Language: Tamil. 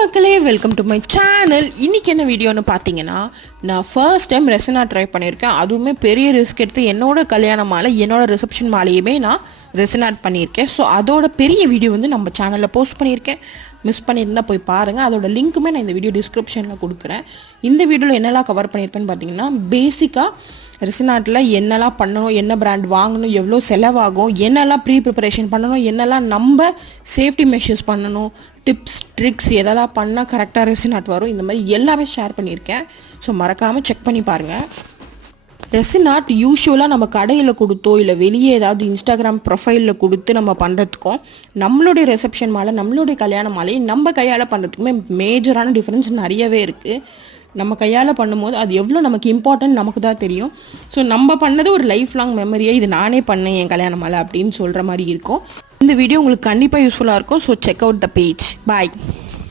மக்களே வெல்கம் டு மை சேனல். இன்றைக்கி என்ன வீடியோன்னு பார்த்தீங்கன்னா, நான் ஃபர்ஸ்ட் டைம் ரெசினா ட்ரை பண்ணியிருக்கேன். அதுவுமே பெரிய ரிஸ்க் எடுத்து என்னோட கல்யாண மாலை, என்னோட ரிசப்ஷன் மாலையுமே நான் ரெசினாட் பண்ணியிருக்கேன். ஸோ அதோட பெரிய வீடியோ வந்து நம்ம சேனலில் போஸ்ட் பண்ணியிருக்கேன். மிஸ் பண்ணியிருந்தால் போய் பாருங்கள். அதோட லிங்க்குமே நான் இந்த வீடியோ டிஸ்கிரிப்ஷனில் கொடுக்குறேன். இந்த வீடியோவில் என்னெல்லாம் கவர் பண்ணியிருப்பேன்னு பார்த்தீங்கன்னா, பேசிக்காக ரெசினாட்டில் என்னெல்லாம் பண்ணணும், என்ன பிராண்ட் வாங்கணும், எவ்வளோ செலவாகும், என்னெல்லாம் ப்ரிப்பரேஷன் பண்ணணும், என்னெல்லாம் நம்ம சேஃப்டி மெஷர்ஸ் பண்ணணும், டிப்ஸ் ட்ரிக்ஸ் எதெல்லாம் பண்ணால் கரெக்டாக ரெசினாட் வரும், இந்த மாதிரி எல்லாமே ஷேர் பண்ணியிருக்கேன். ஸோ மறக்காமல் செக் பண்ணி பாருங்கள். ரெசினாட் யூஸ்வலாக நம்ம கடையில் கொடுத்தோ இல்லை வெளியே ஏதாவது இன்ஸ்டாகிராம் ப்ரொஃபைலில் கொடுத்து நம்ம பண்ணுறதுக்கும் நம்மளுடைய ரிசப்ஷன் மாலை, நம்மளுடைய கல்யாண மாலை நம்ம கையால் பண்ணுறதுக்குமே மேஜரான டிஃப்ரென்ஸ் நிறையவே இருக்குது. நம்ம கையால் பண்ணும்போது அது எவ்வளோ நமக்கு இம்பார்ட்டன்ட் நமக்கு தான் தெரியும். ஸோ நம்ம பண்ணது ஒரு லைஃப் லாங் மெமரியை இது நானே பண்ணேன் என் கல்யாண மாலை அப்படின்னு சொல்கிற மாதிரி இருக்கும். இந்த வீடியோ உங்களுக்கு கண்டிப்பாக யூஸ்ஃபுல்லாக இருக்கும். So check out the page. Bye.